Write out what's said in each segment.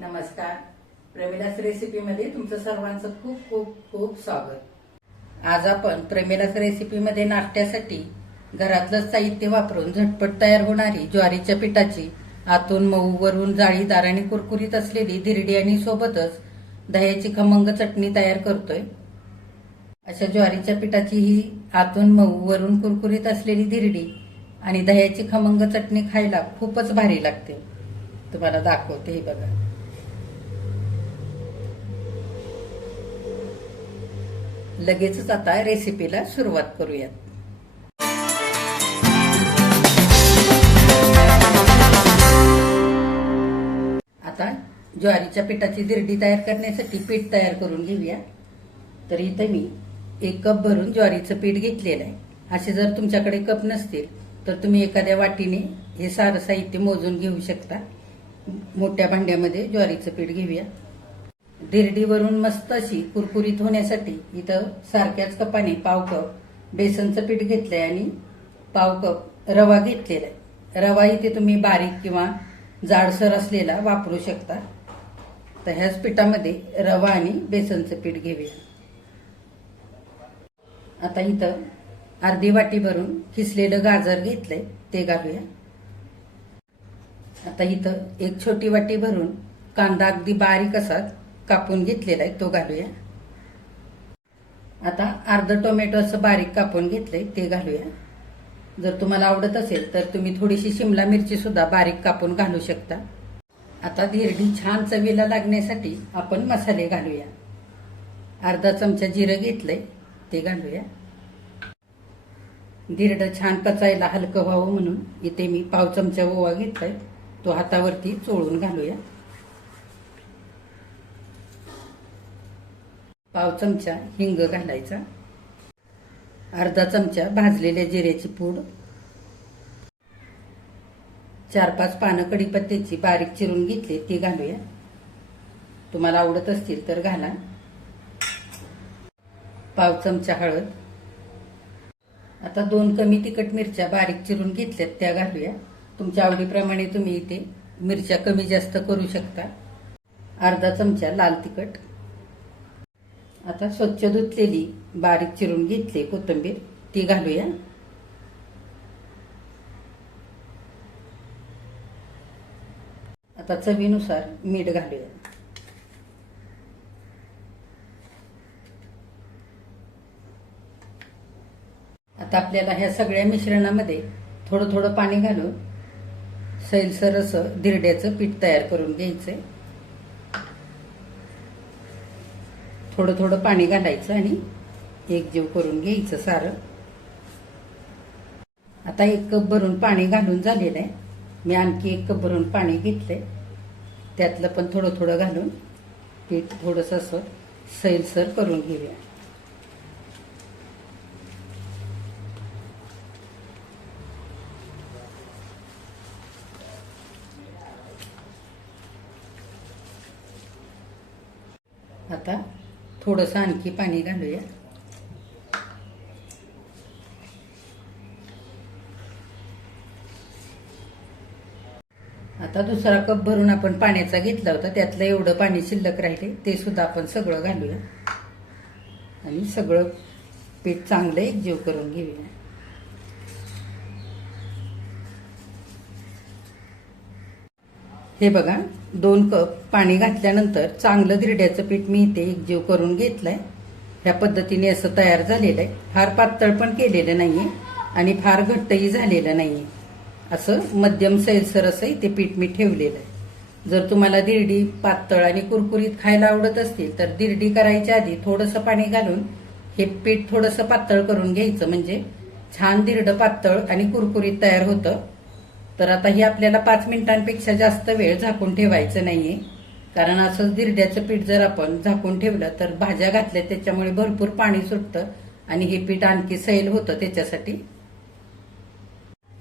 नमस्कार. प्रेमिलास रेसिपीमध्ये तुमचं सर्वांचं खूप खूप खूप स्वागत. आज आपण प्रेमिलास रेसिपीमध्ये नाश्त्यासाठी घरातलं साहित्य वापरून झटपट तयार होणारी ज्वारीच्या पिठाची आतून मऊ वरून जाळीदार आणि कुरकुरीत असलेली धिरडी आणि सोबतच दह्याची खमंग चटणी तयार करतोय. अशा ज्वारीच्या पिठाची ही आतून मऊ वरून कुरकुरीत असलेली धिरडी आणि दह्याची खमंग चटणी खायला खूपच भारी लागते. तुम्हाला दाखवते हे बघा. लगेचच आता रेसिपीला सुरुवात करूयात. आता ज्वारीच्या पिठाची धिरडी तयार करण्यासाठी पीठ तयार करून घेऊया. तर इथं मी 1 कप भरून ज्वारीचं पीठ घेतलेलं आहे. असे जर तुमच्याकडे कप नसतील तर तुम्ही एखाद्या वाटीने हे सारं साहित्य मोजून घेऊ शकता. मोठ्या भांड्यामध्ये ज्वारीचं पीठ घेऊया. धिरडीवरून मस्त अशी कुरकुरीत होण्यासाठी इथं सारख्याच कपाने पाव कप बेसनचं पीठ घेतलंय आणि पाव कप रवा घेतलेला आहे. रवा इथे तुम्ही बारीक किंवा जाडसर असलेला वापरू शकता. तर ह्याच पिठामध्ये रवा आणि बेसनचं पीठ घेऊया. आता इथं अर्धी वाटी भरून किसलेलं गाजर घेतलंय ते घालूया. आता इथं 1 छोटी वाटी भरून कांदा अगदी बारीक असा कापून घेतलेला आहे तो घालूया. आता अर्ध टोमॅटो असं बारीक कापून घेतलंय ते घालूया. जर तुम्हाला आवडत असेल तर तुम्ही थोडीशी शिमला मिरची सुद्धा बारीक कापून घालू शकता. आता धिरडी छान चवीला लागण्यासाठी आपण मसाले घालूया. अर्धा चमचा जिरं घेतलंय ते घालूया. धिरडं छान पचायला हलकं व्हावं म्हणून इथे मी पाव चमचा ओवा घेतलाय तो हातावरती चोळून घालूया. पाव चमचा हिंग घालायचा. अर्धा चमचा भाजलेल्या जिऱ्याची पूड. 4-5 पानं कढीपत्त्याची बारीक चिरून घेतली ती घालूया. तुम्हाला आवडत असतील तर घाला. पाव चमचा हळद. आता 2 कमी तिखट मिरच्या बारीक चिरून घेतल्यात त्या घालूया. तुमच्या आवडीप्रमाणे तुम्ही इथे मिरच्या कमी जास्त करू शकता. अर्धा चमचा लाल तिखट. आता स्वच्छ धुतलेली बारीक चिरून घेतली कोथिंबीर ती घालूया. आता चवीनुसार मीठ घालूया. आता आपल्याला ह्या सगळ्या मिश्रणामध्ये थोडं थोडं पाणी घालून सैलसर असं धिरड्याचं पीठ तयार करून घ्यायचंय. थोडं थोडं पाणी घालायचं आणि एकजीव करून घ्यायचं सारं. आता 1 कप भरून पाणी घालून झालेलं आहे. मी आणखी 1 कप भरून पाणी घेतलंय. त्यातलं पण थोडं थोडं घालून पीठ थोडंसं असं सैलसर करून घेऊया. आता थोडंसं आणखी पाणी घालूया. आता दुसरा कप भरून आपण पाण्याचा घेतला होता त्यातलं एवढं पाणी शिल्लक राहिले ते सुद्धा आपण सगळं घालूया आणि सगळं पीठ चांगलं एकजीव करून घेऊया. हे बघा 2 कप पाणी घातल्यानंतर चांगलं धिरड्याचं पीठ मी इथे एकजीव करून घेतलंय. ह्या पद्धतीने असं तयार झालेलं आहे. फार पातळ पण केलेलं नाहीये आणि फार घट्टही झालेलं नाहीये. असं मध्यम सैलसर असं इथे पीठ मी ठेवलेलं आहे. जर तुम्हाला धिरडी पातळ आणि कुरकुरीत खायला आवडत असतील तर धिरडी करायच्या आधी थोडंसं पाणी घालून हे पीठ थोडंसं पातळ करून घ्यायचं म्हणजे छान धिरडं पातळ आणि कुरकुरीत तयार होतं. तर आता ही आपल्याला 5 मिनिटांपेक्षा जास्त वेळ झाकून ठेवायचं नाहीये. कारण असंच धिरड्याचं पीठ जर आपण झाकून ठेवलं तर भाज्या घातल्या त्याच्यामुळे भरपूर पाणी सुटतं आणि हे पीठ आणखी सैल होतं त्याच्यासाठी.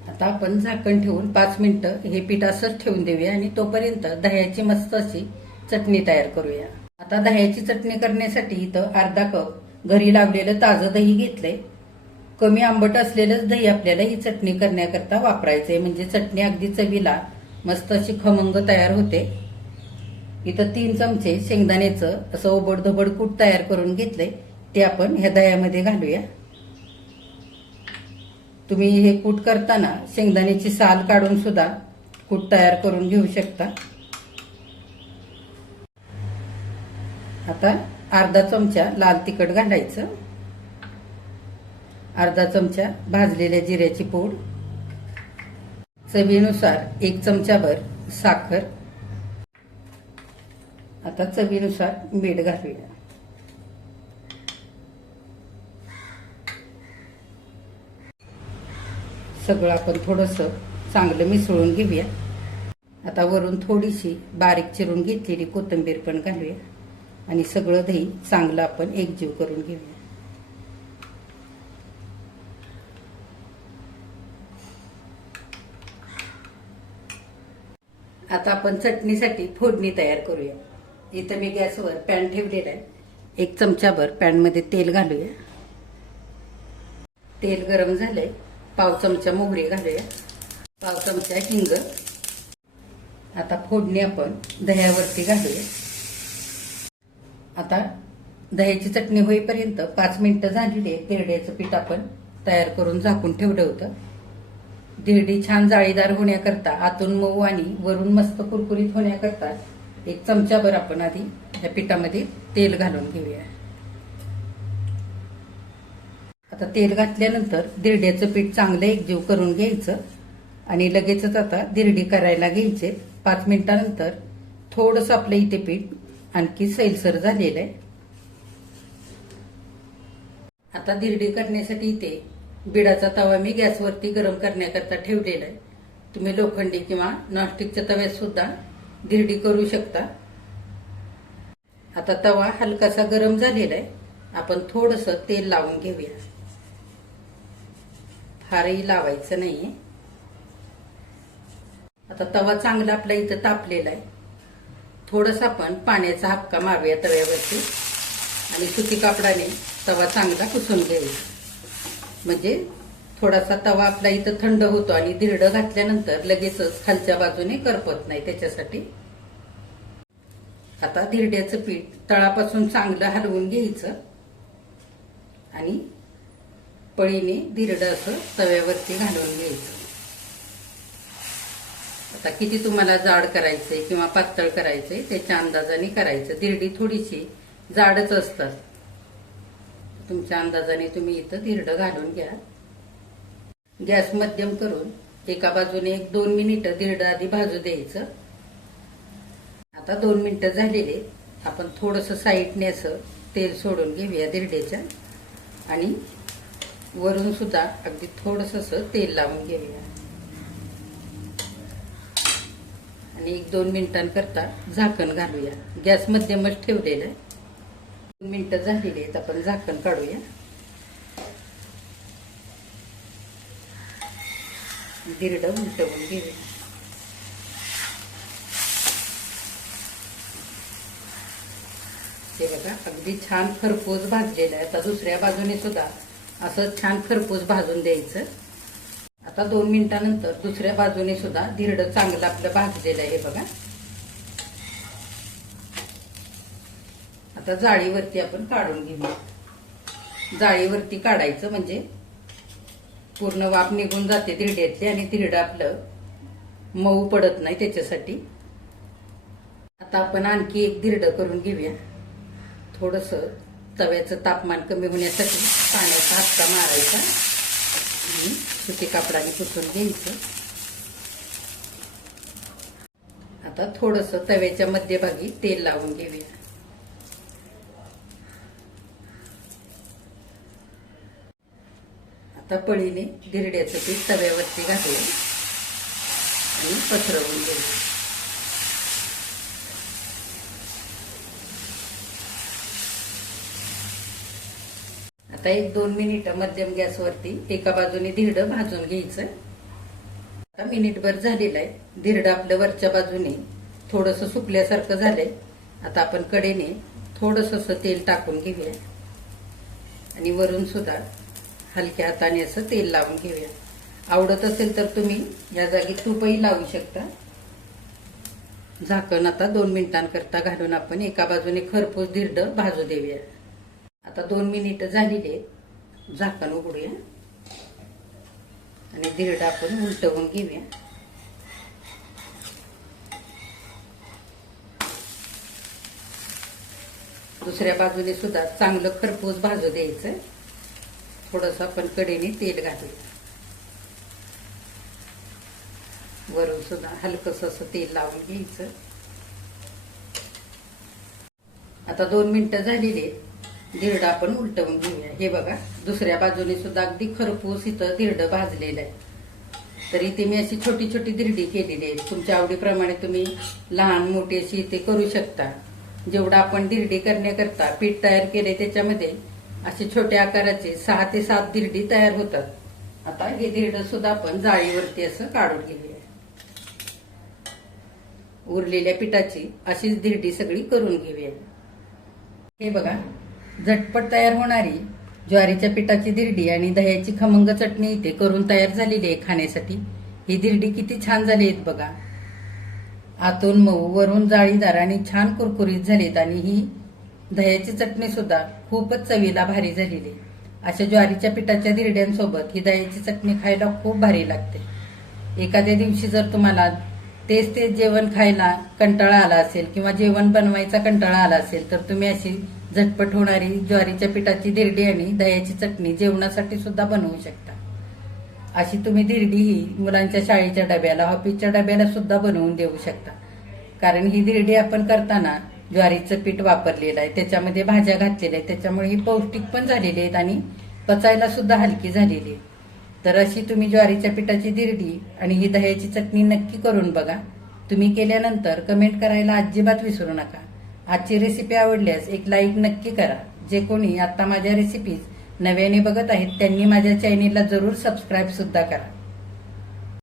आता आपण झाकण ठेवून 5 मिनिटं हे पीठ असंच ठेवून देऊया आणि तोपर्यंत दह्याची मस्त अशी चटणी तयार करूया. आता दह्याची चटणी करण्यासाठी इथं अर्धा कप घरी लावलेलं ताजं दही घेतलंय. कमी आंबट असलेलंच दही आपल्याला ही चटणी करण्याकरता वापरायचंय म्हणजे चटणी अगदी चवीला मस्त अशी खमंग तयार होते. इथं 3 चमचे शेंगदाण्याचं असं ओबडधोबड कूट तयार करून घेतलंय, ते आपण ह्या दह्यामध्ये घालूया. तुम्ही हे कूट करताना शेंगदाण्याची साल काढून सुद्धा कूट तयार करून घेऊ शकता. आता अर्धा चमचा लाल तिखट घालायचं, अर्धा चमचा भाजलेल्या जिऱ्याची पूड, चवीनुसार 1 चमचाभर साखर. आता चवीनुसार मीठ घालूया. सगळं आपण थोडंसं चांगलं मिसळून घेऊया. आता वरून थोडीशी बारीक चिरून घेतलेली कोथिंबीर पण घालूया आणि सगळं दही चांगलं आपण एकजीव करून घेऊया. आता आपण चटणीसाठी फोडणी तयार करूया. इथं मी गॅसवर पॅन ठेवलेला आहे. 1 चमचाभर पॅनमध्ये तेल घालूया. तेल गरम झालंय. पाव चमचा मोहरी घालूया, पाव चमचा हिंग. आता फोडणी आपण दह्यावरती घालूया. आता दह्याची चटणी होईपर्यंत 5 मिनिटं झालेली आहे. धिरड्याचं पीठ आपण तयार करून झाकून ठेवलं होतं. धिरडी छान जाळीदार होण्याकरता, आतून मऊ आणि वरून मस्त कुरकुरीत होण्याकरता 1 चमचाभर आपण आधी या पिठामध्ये तेल घालून घेऊया. आता तेल घातल्यानंतर धिरड्याचं पीठ चांगलं एकजीव करून घ्यायचं आणि लगेचच आता धिरडी करायला घ्यायचे. 5 मिनिटानंतर थोडंसं आपलं इथे पीठ आणखी सैलसर झालेलं आहे. आता धिरडी करण्यासाठी इथे बिडाचा तवा मी गॅसवरती गरम करण्याकरता ठेवलेला आहे. तुम्ही लोखंडी किंवा नॉनस्टिकच्या तव्यात सुद्धा धिरडी करू शकता. आता तवा हलकासा गरम झालेला आहे. आपण थोडंसं तेल लावून घेऊया. फारही लावायचं नाहीये. आता तवा चांगला आपला इथं तापलेला आहे. थोडंसं आपण पाण्याचा हापका मारूया तव्यावरती आणि सुती कापडाने तवा चांगला पुसून घेऊया. म्हणजे थोडासा तवा आपला इथं थंड होतो आणि धिरडं घातल्यानंतर लगेचच खालच्या बाजूने करपत नाही, त्याच्यासाठी. आता धिरड्याचं पीठ तळापासून चांगलं हलवून घ्यायचं आणि पळीने धिरडं असं तव्यावरती घालून घ्यायचं. आता किती तुम्हाला जाड करायचंय किंवा पातळ करायचंय त्याच्या अंदाजाने करायचं. धिरडी थोडीशी जाडच असतात. तुमच्या अंदाजाने तुम्ही इथं धिरडं घालून घ्या. गॅस मध्यम करून एका बाजूने 1-2 मिनिटं धिरडं आधी भाजू द्यायचं. आता 2 मिनिटं झालेले. आपण थोडंसं साईडने असं तेल सोडून घेऊया धिरड्याच्या आणि वरून सुद्धा अगदी थोडंसं असं तेल लावून घेऊया आणि 1-2 मिनिटांकरता झाकण घालूया. गॅस मध्यमच ठेवलेला आहे. 2 मिनिटं झालेली आहेत. आपण झाकण काढूया. धिरडं उलटवून घेऊया. हे बघा अगदी छान खरपूस भाजलेलं आहे. आता दुसऱ्या बाजूने सुद्धा असं छान खरपूस भाजून द्यायचं. आता 2 मिनिटानंतर दुसऱ्या बाजूने सुद्धा धिरडं चांगलं आपलं भाजलेलं आहे. हे बघा. आता जाळीवरती आपण काढून घेऊया. जाळीवरती काढायचं म्हणजे पूर्ण वाफ निघून जाते धिरड्यातली आणि धिरडं आपलं मऊ पडत नाही, त्याच्यासाठी. आता आपण आणखी एक धिरडं करून घेऊया. थोडंसं तव्याचं तापमान कमी होण्यासाठी पाण्याचा हापका मारायचा आणि सुती कापडाने पुसून घ्यायचं. आता थोडंसं तव्याच्या मध्यभागी तेल लावून घेऊया. आता पळीने धिरड्याचं पीठ तव्यावरती घालूया आणि पसरवून घेऊया. आता 1-2 मिनिटं मध्यम गॅसवरती एका बाजूने धिरडं भाजून घ्यायचं. आता मिनिटभर झालेलं आहे. धिरडं आपल्या वरच्या बाजूने थोडंसं सुकल्यासारखं झालंय. आता आपण कडेने थोडंसं तेल टाकून घेऊया आणि वरून सुद्धा हलक्या हाताने असं तेल लावून घेऊया. आवडत असेल तर तुम्ही या जागी तूपही लावू शकता. झाकण आता 2 मिनिटांकरता घालून आपण एका बाजूने खरपूस धिरडं भाजू देऊया. आता 2 मिनिटं झालेली आहेत. झाकण उघडूया आणि धिरडं आपण उलटवून घेऊया. दुसऱ्या बाजूने सुद्धा चांगलं खरपूस भाजू द्यायचं. थोडंसं आपण कढईने तेल घालूया. वरून सुद्धा हलकंसं असं तेल लावून घ्यायचं. आता 2 मिनिटं झालेली. धिरडं आपण उलटवून घेऊया. हे बघा, दुसऱ्या बाजूने सुद्धा अगदी खरपूस इथं धिरडं भाजलेलं आहे. तर इथे मी अशी छोटी छोटी धिरडी केलेली आहे. तुमच्या आवडीप्रमाणे तुम्ही लहान मोठी अशी इथे करू शकता. जेवढं आपण धिरडी करण्याकरता पीठ तयार केले त्याच्यामध्ये असे छोट्या आकाराचे 6 ते 7 धिरडी तयार होतात. आता हे धिरडं सुद्धा आपण जाळीवरती असं काढून घेऊया. उरलेल्या पिठाची अशीच धिरडी सगळी करून घेऊया. हे बघा, झटपट तयार होणारी ज्वारीच्या पिठाची धिरडी आणि दह्याची खमंग चटणी इथे करून तयार झालेली आहे खाण्यासाठी. ही धिरडी किती छान झाली आहेत बघा. आतून मऊ, वरून जाळीदार आणि छान कुरकुरीत झालीत. आणि ही दह्याची चटणी सुद्धा खूपच चवीला भारी झालेली. अशा ज्वारीच्या पिठाच्या धिरड्यांसोबत ही दह्याची चटणी खायला खूप भारी लागते. एखाद्या दिवशी जर तुम्हाला तेच जेवण खायला कंटाळा आला असेल किंवा जेवण बनवायचा कंटाळा आला असेल तर तुम्ही अशी झटपट होणारी ज्वारीच्या पिठाची धिरडी आणि दह्याची चटणी जेवणासाठी सुद्धा बनवू शकता. अशी तुम्ही धिरडी ही मुलांच्या शाळेच्या डब्याला, ऑफिसच्या डब्याला सुद्धा बनवून देऊ शकता. कारण ही धिरडी आपण करताना ज्वारीचं पीठ वापरलेलं आहे, त्याच्यामध्ये भाज्या घातलेल्या आहेत, त्याच्यामुळे ही पौष्टिक पण झालेली आहेत आणि पचायला सुद्धा हलकी झालेली आहे. तर अशी तुम्ही ज्वारीच्या पिठाची धिरडी आणि ही दह्याची चटणी नक्की करून बघा. तुम्ही केल्यानंतर कमेंट करायला अजिबात विसरू नका. आजची रेसिपी आवडल्यास एक लाईक नक्की करा. जे कोणी आता माझ्या रेसिपीज नव्याने बघत आहेत त्यांनी माझ्या चॅनेलला जरूर सबस्क्राईब सुद्धा करा.